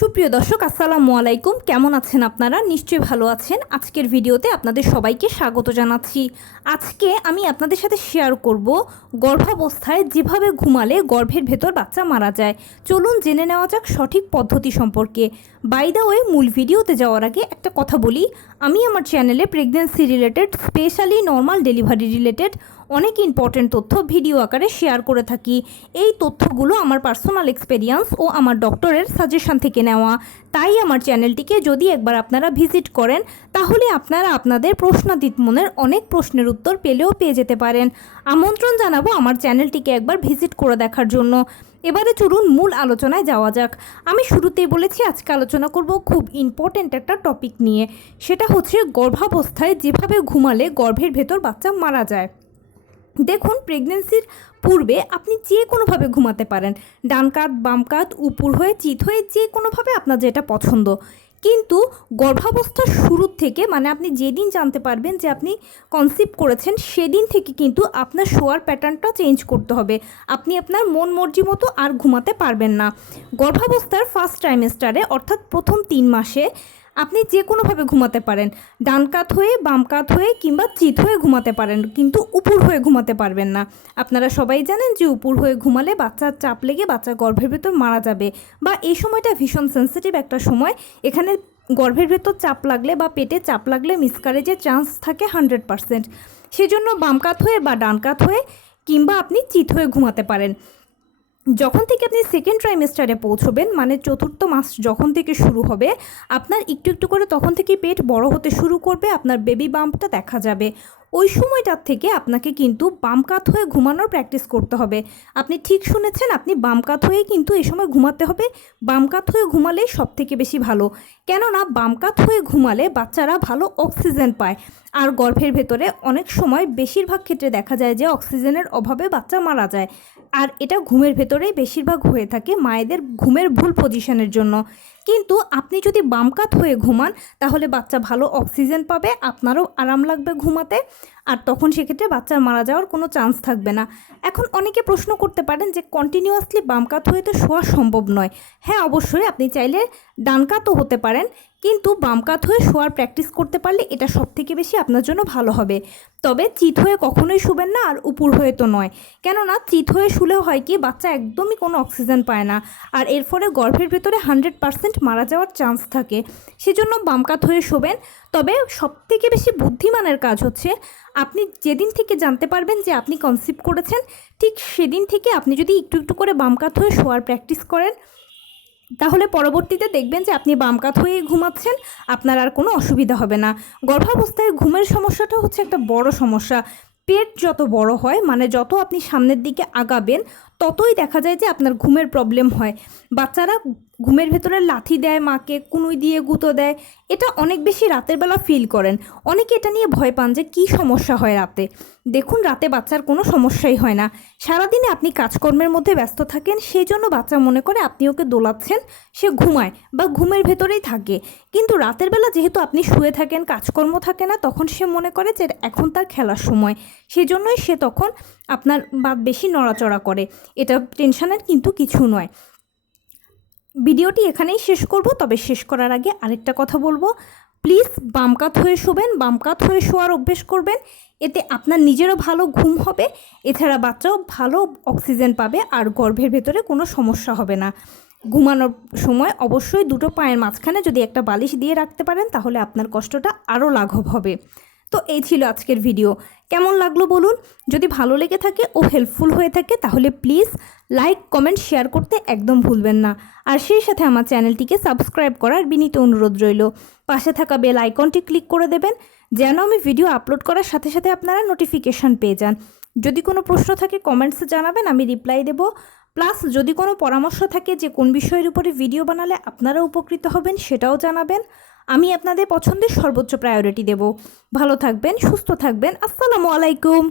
সুপ্রিয় দর্শক আসসালামু আলাইকুম, কেমন আছেন আপনারা? নিশ্চয়ই ভালো আছেন। আজকের ভিডিওতে আপনাদের সবাইকে স্বাগত জানাচ্ছি। আজকে আমি আপনাদের সাথে শেয়ার করব গর্ভাবস্থায় যেভাবে ঘুমালে গর্ভের ভেতর বাচ্চা মারা যায়। চলুন জেনে নেওয়া যাক সঠিক পদ্ধতি সম্পর্কে। বাই দ্য ওয়ে, মূল ভিডিওতে যাওয়ার আগে একটা কথা বলি, আমি আমার চ্যানেলে pregnancy related, specially normal delivery related অনেক ইম্পর্টেন্ট তথ্য ভিডিও আকারে শেয়ার করে থাকি। এই তথ্যগুলো আমার পার্সোনাল এক্সপেরিয়েন্স ও আমার ডক্টরের সাজেশন থেকে নেওয়া। তাই আমার চ্যানেলটিকে যদি একবার আপনারা ভিজিট করেন তাহলে আপনারা আপনাদের প্রশ্নাতীত মনের অনেক প্রশ্নের উত্তর পেয়ে যেতে পারেন। আমন্ত্রণ জানাবো আমার চ্যানেলটিকে একবার ভিজিট করে দেখার জন্য। এবারে চলুন মূল আলোচনায় যাওয়া যাক। আমি শুরুতেই বলেছি আজকে আলোচনা করব খুব ইম্পর্টেন্ট একটা টপিক নিয়ে, সেটা হচ্ছে গর্ভাবস্থায় যেভাবে ঘুমালে গর্ভের ভেতর বাচ্চা মারা যায়। দেখুন, প্রেগনেন্সির পূর্বে আপনি যে কোনোভাবে ঘুমাতে পারেন, ডান কাত, বাম কাত, উপর হয়ে, চিত হয়ে, যে কোনোভাবে আপনার যেটা পছন্দ। কিন্তু গর্ভাবস্থার শুরুর থেকে, মানে আপনি যেদিন জানতে পারবেন যে আপনি কনসিভ করেছেন, সেদিন থেকে কিন্তু আপনার শোয়ার প্যাটার্নটা চেঞ্জ করতে হবে। আপনি আপনার মন মর্জি মতো আর ঘুমাতে পারবেন না। গর্ভাবস্থার ফার্স্ট ট্রাইমেস্টারে, অর্থাৎ প্রথম 3 মাসে আপনি যে কোনোভাবে ঘুমাতে পারেন, ডান কাত হয়ে, বাম কাত হয়ে কিংবা চিত হয়ে ঘুমাতে পারেন, কিন্তু উপর হয়ে ঘুমাতে পারবেন না। আপনারা সবাই জানেন যে উপর হয়ে ঘুমালে বাচ্চার চাপ লেগে বাচ্চা গর্ভের ভেতর মারা যাবে, বা এই সময়টা ভীষণ সেন্সিটিভ একটা সময়। এখানে গর্ভের ভেতর চাপ লাগলে বা পেটে চাপ লাগলে মিসক্যারেজের চান্স থাকে 100%। সেজন্য বাম কাত হয়ে বা ডান কাত হয়ে কিংবা আপনি চিত হয়ে ঘুমাতে পারেন। যখন থেকে আপনি সেকেন্ড ট্রাইমেস্টারে পৌঁছবেন, মানে 4র্থ মাস যখন থেকে শুরু হবে, আপনার একটু একটু করে তখন থেকে পেট বড় হতে শুরু করবে, আপনার বেবি বাম্পটা দেখা যাবে। ওই সময়টার থেকে আপনাকে কিন্তু বাম কাত হয়ে ঘুমানোর প্র্যাকটিস করতে হবে। আপনি ঠিক শুনেছেন, আপনি বাম কাত হয়ে কিন্তু এই সময় ঘুমাতে হবে। বাম কাত হয়ে ঘুমালেই সব থেকে বেশি ভালো, কেননা বাম কাত হয়ে ঘুমালে বাচ্চারা ভালো অক্সিজেন পায়। আর গর্ভের ভেতরে অনেক সময়, বেশিরভাগ ক্ষেত্রে দেখা যায় যে অক্সিজেনের অভাবে বাচ্চা মারা যায়। আর এটা ঘুমের ভেতরেই বেশিরভাগ হয়ে থাকে, মায়েদের ঘুমের ভুল পজিশনের জন্য। কিন্তু আপনি যদি বাম কাত হয়ে ঘুমান তাহলে বাচ্চা ভালো অক্সিজেন পাবে, আপনারও আরাম লাগবে ঘুমাতে, আর তখন সেক্ষেত্রে বাচ্চার মারা যাওয়ার কোনো চান্স থাকবে না। এখন অনেকে প্রশ্ন করতে পারেন যে কন্টিনিউয়াসলি বাম কাত হয়ে তো শোয়া সম্ভব নয়। হ্যাঁ, অবশ্যই আপনি চাইলে ডান কাতও হতে পারেন, কিন্তু বাম কাত হয়ে শোয়ার প্র্যাকটিস করতে পারলে এটা সবথেকে বেশি আপনার জন্য ভালো হবে। তবে চিত হয়ে কখনোই শুবেন না, আর উপর হয়ে তো নয়। কেননা চিত হয়ে শুলে হয় কি, বাচ্চা একদমই কোনো অক্সিজেন পায় না, আর এর ফলে গর্ভের ভেতরে 100% মারা যাওয়ার চান্স থাকে। সেজন্য বাম কাত হয়ে শোবেন। তবে সবথেকে বেশি বুদ্ধিমানের কাজ হচ্ছে, আপনি যেদিন থেকে জানতে পারবেন যে আপনি কনসিভ করেছেন, ঠিক সেদিন থেকে আপনি যদি একটু একটু করে বাম কাত হয়ে শোয়ার প্র্যাকটিস করেন, তাহলে পরবর্তীতে দেখবেন যে আপনি বাম কাত হয়ে ঘুমাচ্ছেন, আপনার আর কোনো অসুবিধা হবে না। গর্ভাবস্থায় ঘুমের সমস্যাটা হচ্ছে একটা বড় সমস্যা। পেট যত বড় হয়, মানে যত আপনি সামনের দিকে আগাবেন, ততই দেখা যায় যে আপনার ঘুমের প্রবলেম হয়। বাচ্চারা ঘুমের ভেতরে লাথি দেয়, মাকে কুনুই দিয়ে গুঁতো দেয়, এটা অনেক বেশি রাতের বেলা ফিল করেন। অনেকে এটা নিয়ে ভয় পান যে কী সমস্যা হয় রাতে। দেখুন, রাতে বাচ্চার কোনো সমস্যাই হয় না। সারাদিনে আপনি কাজকর্মের মধ্যে ব্যস্ত থাকেন, সেই জন্য বাচ্চা মনে করে আপনি ওকে দোলাচ্ছেন, সে ঘুমায় বা ঘুমের ভেতরেই থাকে। কিন্তু রাতের বেলা যেহেতু আপনি শুয়ে থাকেন, কাজকর্ম থাকে না, তখন সে মনে করে যে এখন তার খেলার সময়, সেজন্যই সে তখন আপনার বেশি নড়াচড়া করে। এটা টেনশনের কিন্তু কিছু নয়। ভিডিওটি এখানেই শেষ করব, তবে শেষ করার আগে আরেকটা কথা বলবো, প্লিজ বাম কাত হয়ে শোবেন, বাম কাত হয়ে শোয়ার অভ্যেস করবেন। এতে আপনার নিজেরও ভালো ঘুম হবে, এছাড়া বাচ্চাও ভালো অক্সিজেন পাবে, আর গর্ভের ভেতরে কোনো সমস্যা হবে না। ঘুমানোর সময় অবশ্যই দুটো পায়ের মাঝখানে যদি একটা বালিশ দিয়ে রাখতে পারেন, তাহলে আপনার কষ্টটা আরও লাঘব হবে। তো এই ছিল আজকের ভিডিও। কেমন লাগলো বলুন? যদি ভালো লেগে থাকে ও হেল্পফুল হয়ে থাকে তাহলে প্লিজ লাইক, কমেন্ট, শেয়ার করতে একদম ভুলবেন না। আর সেই সাথে আমার চ্যানেলটিকে সাবস্ক্রাইব করার বিনীত অনুরোধ রইল। পাশে থাকা বেল আইকনটি ক্লিক করে দেবেন, যেন আমি ভিডিও আপলোড করার সাথে সাথে আপনারা নোটিফিকেশান পেয়ে যান। যদি কোনো প্রশ্ন থাকে কমেন্টসে জানাবেন, আমি রিপ্লাই দেব। প্লাস যদি কোনো পরামর্শ থাকে যে কোন বিষয়ের উপরে ভিডিও বানালে আপনারা উপকৃত হবেন, সেটাও জানাবেন। আমি আপনাদের পছন্দের সর্বোচ্চ প্রায়োরিটি দেব। ভালো থাকবেন, সুস্থ থাকবেন। আসসালামু আলাইকুম।